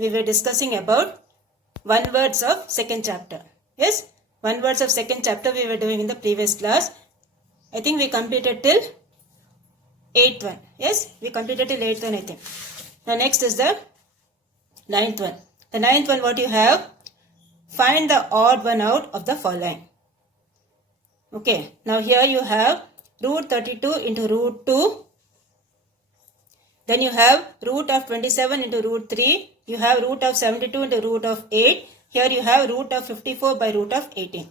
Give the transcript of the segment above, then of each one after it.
we were discussing about one words of second chapter. Yes, one words of second chapter we were doing in the previous class. I think we completed till 8th one. Yes, we completed till 8th one, I think. Now next is the 9th one. The 9th one, what you have? Find the odd one out of the following. Okay, now here you have root 32 into root 2. Then you have root of 27 into root 3. You have root of 72 into root of 8. Here you have root of 54 by root of 18.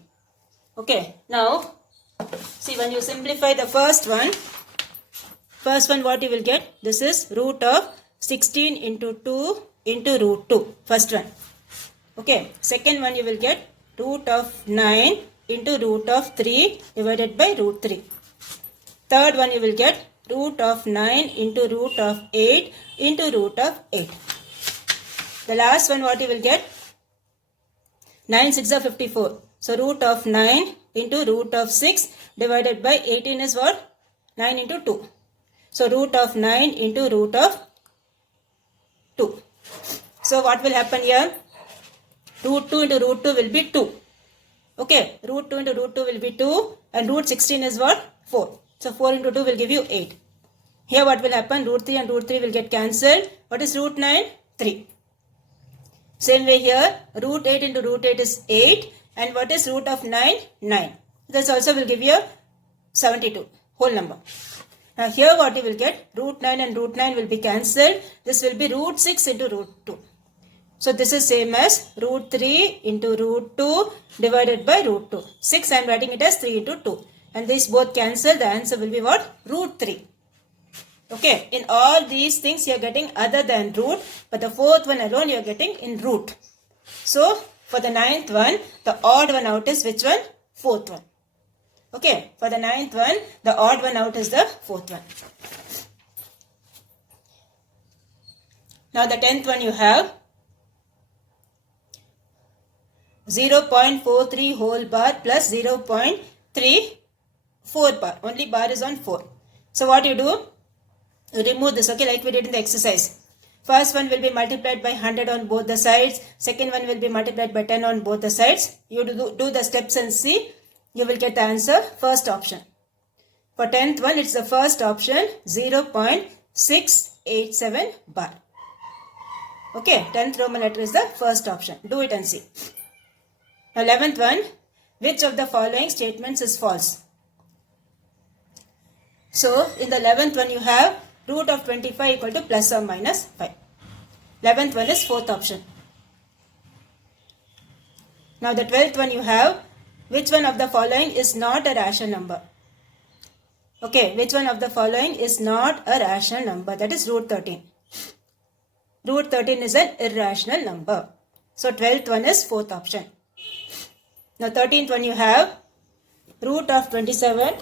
Okay, now see, when you simplify the first one what you will get? This is root of 16 into 2 into root 2. First one. Okay, second one you will get root of 9 into root of 3 divided by root 3. Third one you will get root of 9 into root of 8 into root of 8. The last one what you will get? 9 6 are 54. So root of 9 into root of 6 divided by 18 is what? 9 into 2. So root of 9 into root of 2. So what will happen here? Root 2 into root 2 will be 2. Okay, root 2 into root 2 will be 2 and root 16 is what? 4. So 4 into 2 will give you 8. Here what will happen? Root 3 and root 3 will get cancelled. What is root 9? 3. Same way here, root 8 into root 8 is 8. And what is root of 9? 9. This also will give you 72, whole number. Now here what you will get? Root 9 and root 9 will be cancelled. This will be root 6 into root 2. So this is same as root 3 into root 2 divided by root 2. 6 I am writing it as 3 into 2. And these both cancel. The answer will be what? Root 3. Okay. In all these things you are getting other than root. But the fourth one alone you are getting in root. So for the ninth one, the odd one out is which one? Fourth one. Okay. For the ninth one, the odd one out is the fourth one. Now the 10th one you have 0.43 whole bar plus 0.34 bar. Only bar is on 4. So what you do? You remove this, okay, like we did in the exercise. First one will be multiplied by 100 on both the sides. Second one will be multiplied by 10 on both the sides. You do the steps and see. You will get the answer. First option. For 10th one, it's the first option, 0.687 bar. Okay, 10th Roman letter is the first option. Do it and see. Now 11th one, which of the following statements is false? So in the 11th one you have root of 25 equal to plus or minus 5. 11th one is fourth option. Now the 12th one you have which one of the following is not a rational number? Okay, which one of the following is not a rational number? That is root 13. Root 13 is an irrational number. So 12th one is fourth option. Now 13th one you have root of 27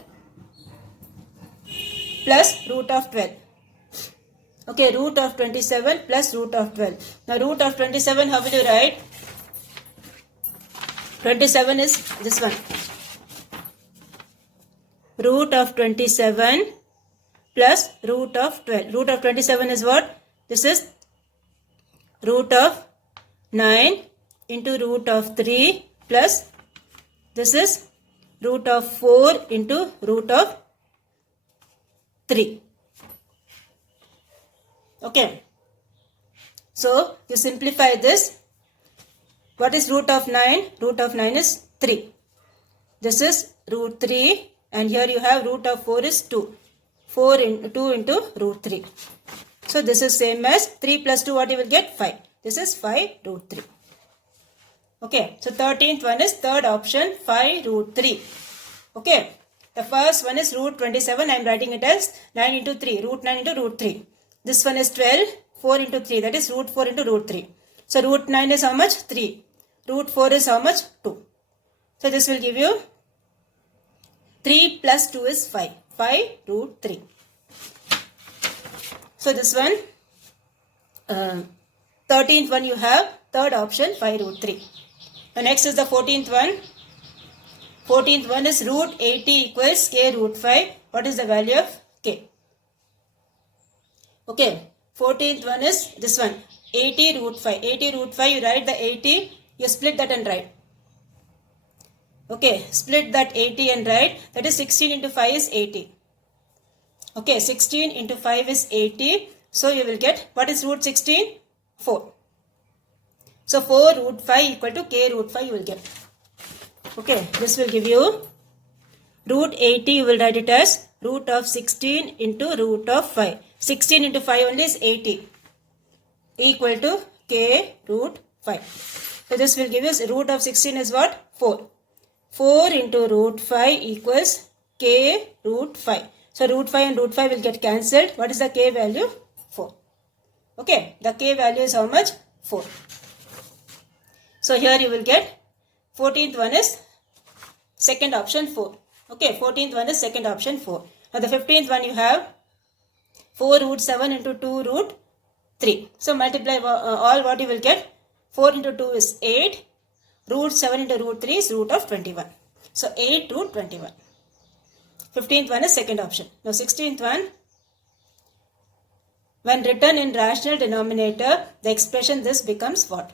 plus root of 12. Okay, root of 27 plus root of 12. Now root of 27, how will you write? 27 is this one. Root of 27 plus root of 12. Root of 27 is what? This is root of 9 into root of 3 plus this is root of 4 into root of 3. Okay. So you simplify this. What is root of 9? Root of 9 is 3. This is root 3 and here you have root of 4 is 2. 4 into 2 into root 3. So this is same as 3 plus 2 what you will get? 5. This is 5 root 3. Okay. So 13th one is third option 5 root 3. Okay. The first one is root 27. I am writing it as 9 into 3. Root 9 into root 3. This one is 12. 4 into 3. That is root 4 into root 3. So root 9 is how much? 3. Root 4 is how much? 2. So this will give you 3 plus 2 is 5. 5 root 3. So this one, 13th one you have third option 5 root 3. The next is the 14th one. 14th one is root 80 equals k root 5. What is the value of k? Okay. 14th one is this one. 80 root 5. 80 root 5, you write the 80, you split that and write. Okay, split that 80 and write. That is 16 into 5 is 80. Okay, 16 into 5 is 80. So you will get, what is root 16? 4. So 4 root 5 equal to k root 5 you will get. Okay, this will give you root 80, you will write it as root of 16 into root of 5. 16 into 5 only is 80 equal to k root 5. So this will give us root of 16 is what? 4. 4 into root 5 equals k root 5. So root 5 and root 5 will get cancelled. What is the k value? 4. Okay, the k value is how much? 4. So here you will get 14th one is second option 4. Okay, 14th one is second option 4. Now the 15th one you have 4 root 7 into 2 root 3. So multiply all, what you will get? 4 into 2 is 8. Root 7 into root 3 is root of 21. So 8 root 21. 15th one is second option. Now 16th one. When written in rational denominator, the expression this becomes what?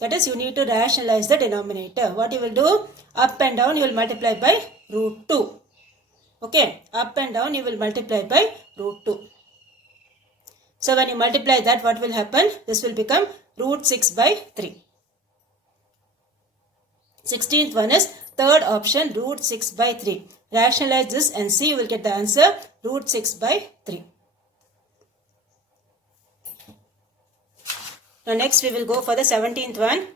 That is, you need to rationalize the denominator. What you will do? Up and down you will multiply by root 2. Okay, up and down you will multiply by root 2. So when you multiply that, what will happen? This will become root 6 by 3. 16th one is third option, root 6 by 3. Rationalize this and see, you will get the answer root 6 by 3. Now next we will go for the 17th one.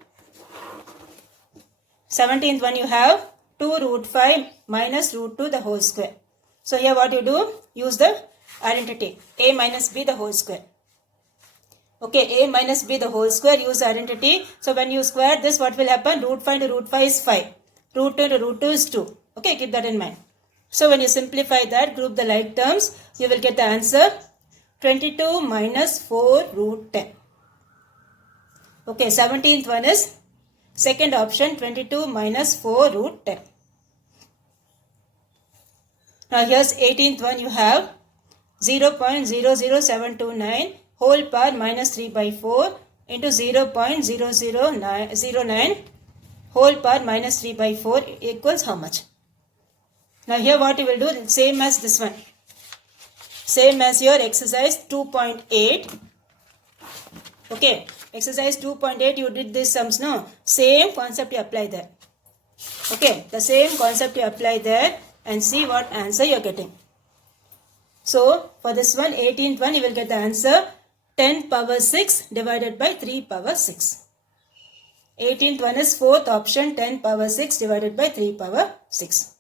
17th one you have 2 root 5 minus root 2 the whole square. So here what you do? Use the identity a minus b the whole square. Okay, a minus b the whole square, use identity. So when you square this, what will happen? Root 5 into root 5 is 5. Root 2 into root 2 is 2. Okay, keep that in mind. So when you simplify that, group the like terms, you will get the answer 22 minus 4 root 10. Okay, 17th one is second option, 22 minus 4 root 10. Now here's 18th one, you have 0.00729 whole power minus 3 by 4 into 0.009 whole power minus 3 by 4 equals how much? Now here what you will do, same as this one. Same as your exercise 2.8. Okay, exercise 2.8 you did these sums, no? Same concept you apply there. Okay, the same concept you apply there and see what answer you are getting. So for this one, 18th one, you will get the answer 10 power 6 divided by 3 power 6. 18th one is fourth option, 10 power 6 divided by 3 power 6.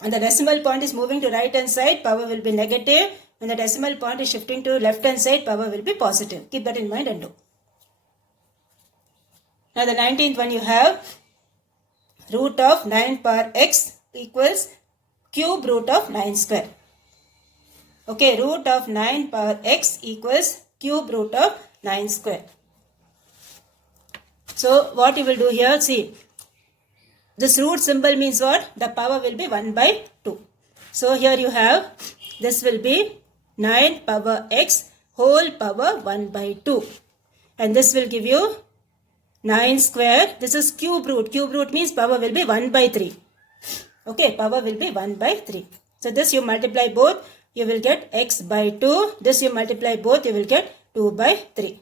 And the decimal point is moving to right hand side, power will be negative. When the decimal point is shifting to left hand side, power will be positive. Keep that in mind and do. Now the 19th one you have root of 9 power x equals cube root of 9 square. Okay, root of 9 power x equals cube root of 9 square. So what you will do here, see, this root symbol means what? The power will be 1 by 2. So here you have, this will be 9 power x whole power 1 by 2. And this will give you 9 square. This is cube root. Cube root means power will be 1 by 3. Okay, power will be 1 by 3. So this you multiply both, you will get x by 2. This you multiply both, you will get 2 by 3.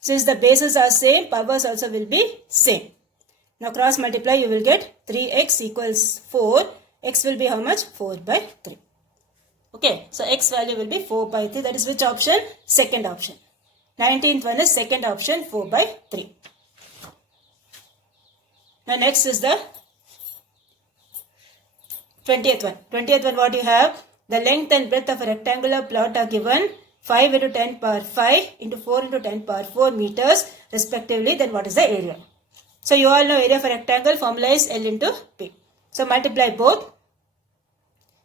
Since the bases are same, powers also will be same. Now cross multiply, you will get 3x equals 4. X will be how much? 4 by 3. Okay, so x value will be 4 by 3. That is which option? Second option. 19th one is second option, 4 by 3. Now next is the 20th one. 20th one, what you have? The length and breadth of a rectangular plot are given 5 into 10 power 5 into 4 into 10 power 4 meters respectively. Then what is the area? So you all know area of a rectangle, formula is L into P. So multiply both.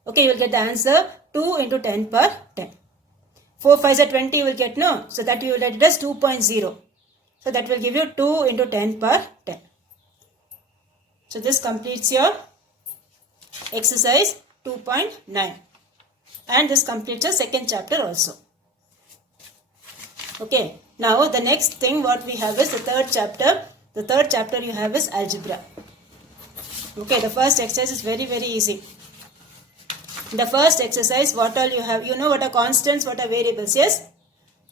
Okay, you will get the answer 2 into 10 power 10. 4 5s are 20, you will get no. So that you will write it as 2.0. So that will give you 2 into 10 power 10. So this completes your exercise 2.9. And this completes your second chapter also. Okay, now the next thing what we have is the third chapter. The third chapter you have is algebra. Okay, the first exercise is very easy. The first exercise, what all you have, you know what are constants, what are variables, yes?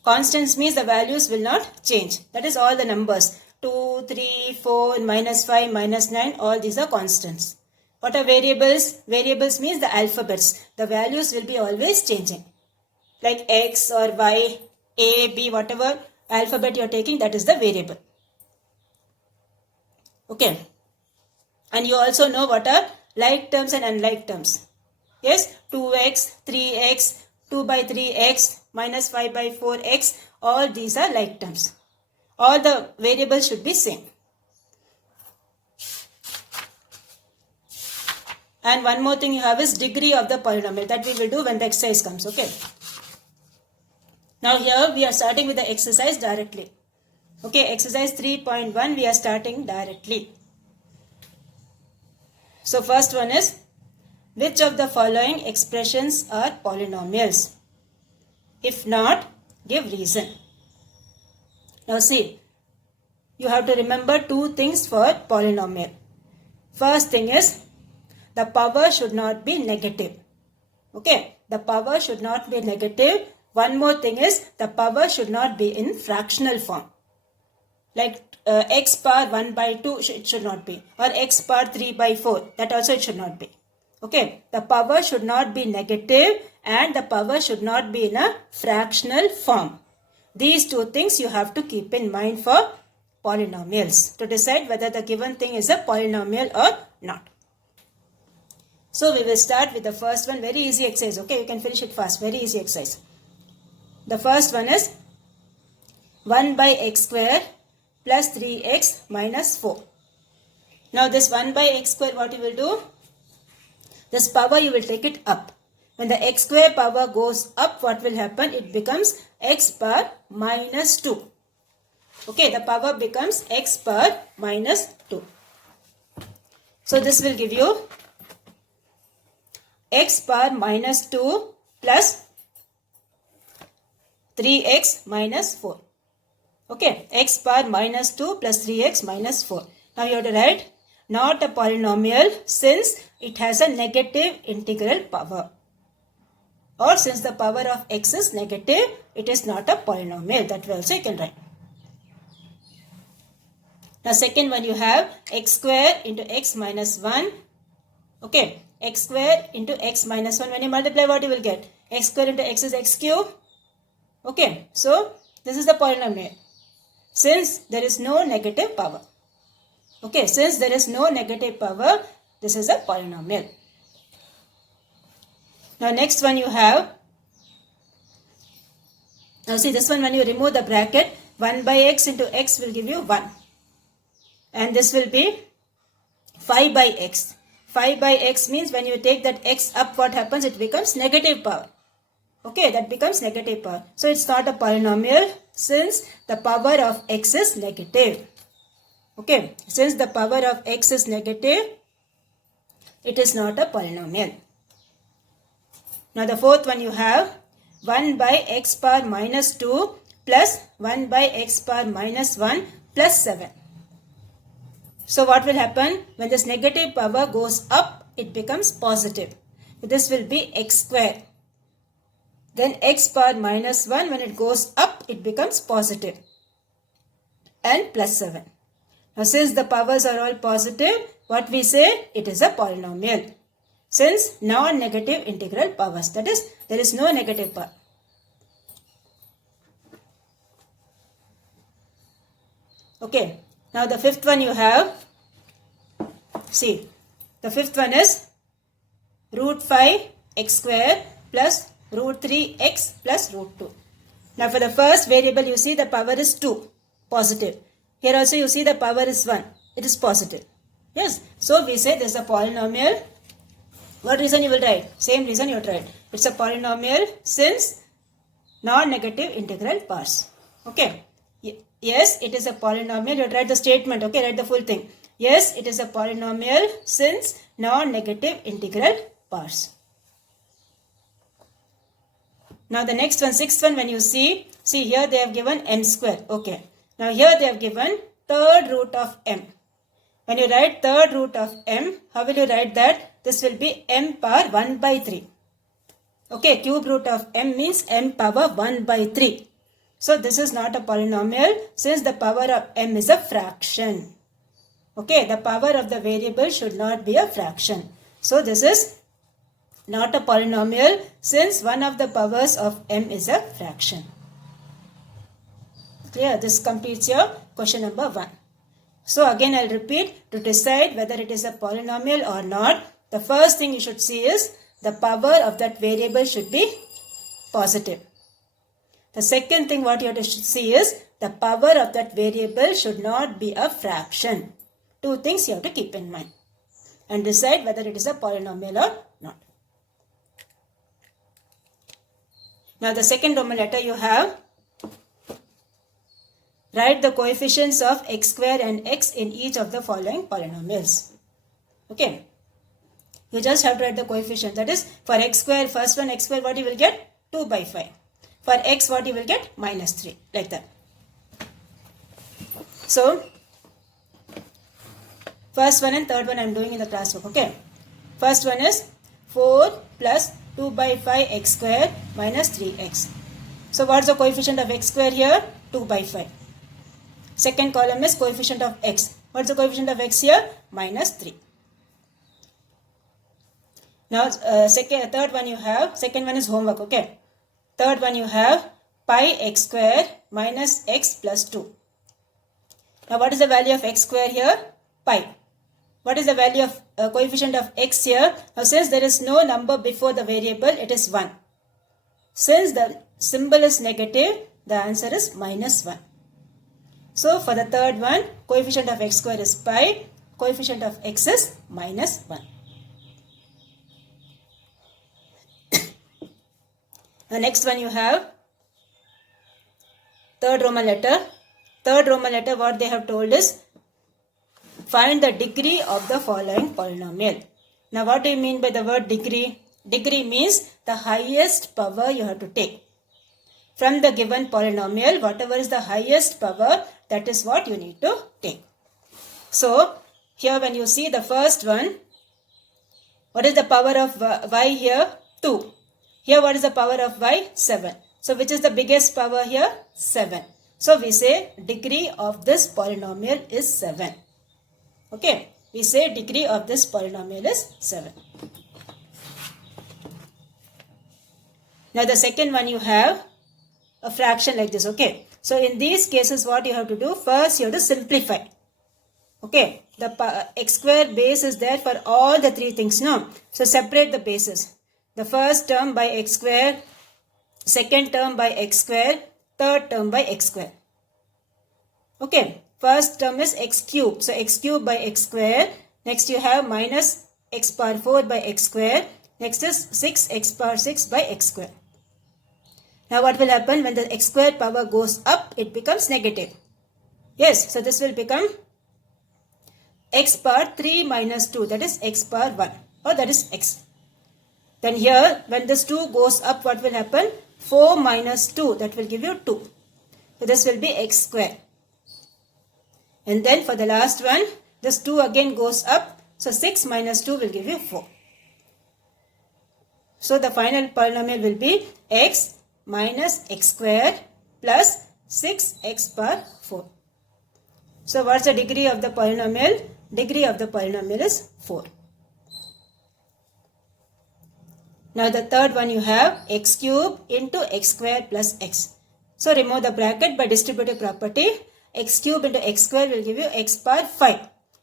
Constants means the values will not change. That is all the numbers. 2, 3, 4, -5, -9, all these are constants. What are variables? Variables means the alphabets. The values will be always changing. Like X or Y, A, B, whatever alphabet you are taking, that is the variable. Okay. And you also know what are like terms and unlike terms. Yes, 2x, 3x, 2 by 3x, -5 by 4x, all these are like terms. All the variables should be same. And one more thing you have is degree of the polynomial. That we will do when the exercise comes. Okay. Now here we are starting with the exercise directly. Okay, exercise 3.1 we are starting directly. So first one is, which of the following expressions are polynomials? If not, give reason. Now see, you have to remember two things for polynomial. First thing is, the power should not be negative. Okay, the power should not be negative. One more thing is, the power should not be in fractional form. Like x power 1 by 2, it should not be. Or x power 3 by 4, that also it should not be. Okay, the power should not be negative and the power should not be in a fractional form. These two things you have to keep in mind for polynomials to decide whether the given thing is a polynomial or not. So we will start with the first one, very easy exercise. Okay, you can finish it fast, very easy exercise. The first one is 1 by x square plus 3x minus 4. Now this 1 by x square, what you will do? This power you will take it up. When the x square power goes up, what will happen? It becomes x power minus 2. Okay, the power becomes x power minus 2. So this will give you x power minus 2 plus 3x minus 4. Okay, x power minus 2 plus 3x minus 4. Now you have to write not a polynomial since it has a negative integral power. Or since the power of x is negative, it is not a polynomial. That way also you can write. Now second one you have x square into x minus 1. Okay, x square into x minus 1. When you multiply, what you will get? X square into x is x cube. Okay, so this is the polynomial. Since there is no negative power. Okay, since there is no negative power, this is a polynomial. Now next one you have, now see this one, when you remove the bracket, 1 by x into x will give you 1. And this will be 5 by x. 5 by x means when you take that x up, what happens? It becomes negative power. Okay, that becomes negative power. So it's not a polynomial since the power of x is negative. Okay, since the power of x is negative, it is not a polynomial. Now the fourth one you have 1 by x power minus 2 plus 1 by x power minus 1 plus 7. So what will happen? When this negative power goes up, it becomes positive. This will be x square. Then x power minus 1, when it goes up, it becomes positive. And plus 7. Now since the powers are all positive, what we say? It is a polynomial. Since non-negative integral powers. That is, there is no negative power. Okay. Now the fifth one you have. See. The fifth one is root 5 x square plus root 3 x plus root 2. Now for the first variable you see the power is 2. Positive. Here also you see the power is 1. It is positive. Yes. So we say this is a polynomial. What reason you will write? Same reason you will write. It's a polynomial since non-negative integral powers. Okay. Yes, it is a polynomial. You will write the statement. Okay, write the full thing. Yes, it is a polynomial since non-negative integral powers. Now the next one, sixth one, when you see See, here they have given m square. Okay. Now here they have given third root of m. When you write third root of m, how will you write that? This will be m power 1 by 3. Okay, cube root of m means m power 1 by 3. So this is not a polynomial since the power of m is a fraction. Okay, the power of the variable should not be a fraction. So this is not a polynomial since one of the powers of m is a fraction. Clear? This completes your question number 1. So again I'll repeat, to decide whether it is a polynomial or not, the first thing you should see is the power of that variable should be positive. The second thing what you have to see is the power of that variable should not be a fraction. Two things you have to keep in mind and decide whether it is a polynomial or not. Now the second Roman letter you have, write the coefficients of x square and x in each of the following polynomials. Okay. You just have to write the coefficient. That is, for x square, first one x square, what you will get? 2 by 5. For x, what you will get? Minus 3. Like that. So, first one and third one I am doing in the classwork. Okay. First one is 4 plus 2 by 5 x square minus 3x. So, what is the coefficient of x square here? 2 by 5. Second column is coefficient of x. What is the coefficient of x here? Minus 3. Now, third one you have, second one is homework, okay. Third one you have pi x square minus x plus 2. Now, what is the value of x square here? Pi. What is the value of coefficient of x here? Now, since there is no number before the variable, it is 1. Since the symbol is negative, the answer is minus 1. So, for the third one, coefficient of x square is pi, coefficient of x is minus 1. The next one you have third Roman letter. Third Roman letter, what they have told is find the degree of the following polynomial. Now what do you mean by the word degree? Degree means the highest power you have to take. From the given polynomial, whatever is the highest power, that is what you need to take. So here when you see the first one, what is the power of y here? 2. Here what is the power of y? 7. So which is the biggest power here? 7. So we say degree of this polynomial is 7. Okay. We say degree of this polynomial is 7. Now the second one you have a fraction like this. Okay. So in these cases what you have to do? First you have to simplify. Okay. The x square base is there for all the three things. No. So separate the bases. The first term by x square, second term by x square, third term by x square. Okay, first term is x cube. So x cube by x square. Next you have minus x power 4 by x square. Next is 6x power 6 by x square. Now what will happen when the x square power goes up? It becomes negative. Yes, so this will become x power 3 minus 2. That is x power 1. Or that is x. Then here, when this 2 goes up, what will happen? 4 minus 2, that will give you 2. So this will be x square. And then for the last one, this 2 again goes up. So 6 minus 2 will give you 4. So the final polynomial will be x minus x square plus 6x power 4. So what's the degree of the polynomial? Degree of the polynomial is 4. Now the third one you have x cube into x square plus x. So remove the bracket by distributive property. X cube into x square will give you x power 5.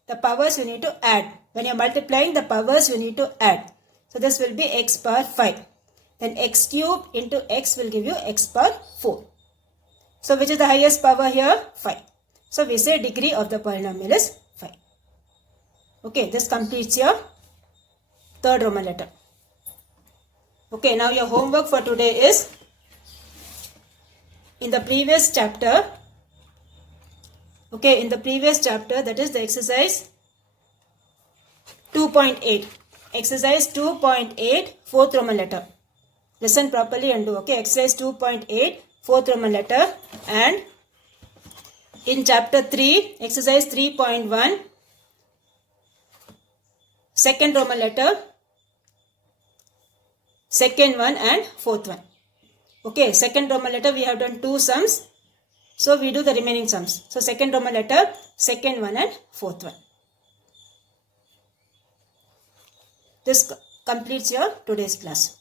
The powers you need to add. When you are multiplying the powers you need to add. So this will be x power 5. Then x cube into x will give you x power 4. So which is the highest power here? 5. So we say degree of the polynomial is 5. Okay, this completes your third Roman letter. Okay, now your homework for today is in the previous chapter. Okay, in the previous chapter, that is the exercise 2.8. Exercise 2.8, fourth Roman letter. Listen properly and do. Okay, exercise 2.8, fourth Roman letter, and in chapter 3, exercise 3.1, second Roman letter, second one and fourth one. Okay, second Roman letter we have done 2 sums. So we do the remaining sums. So second Roman letter, second one and fourth one. This completes your today's class.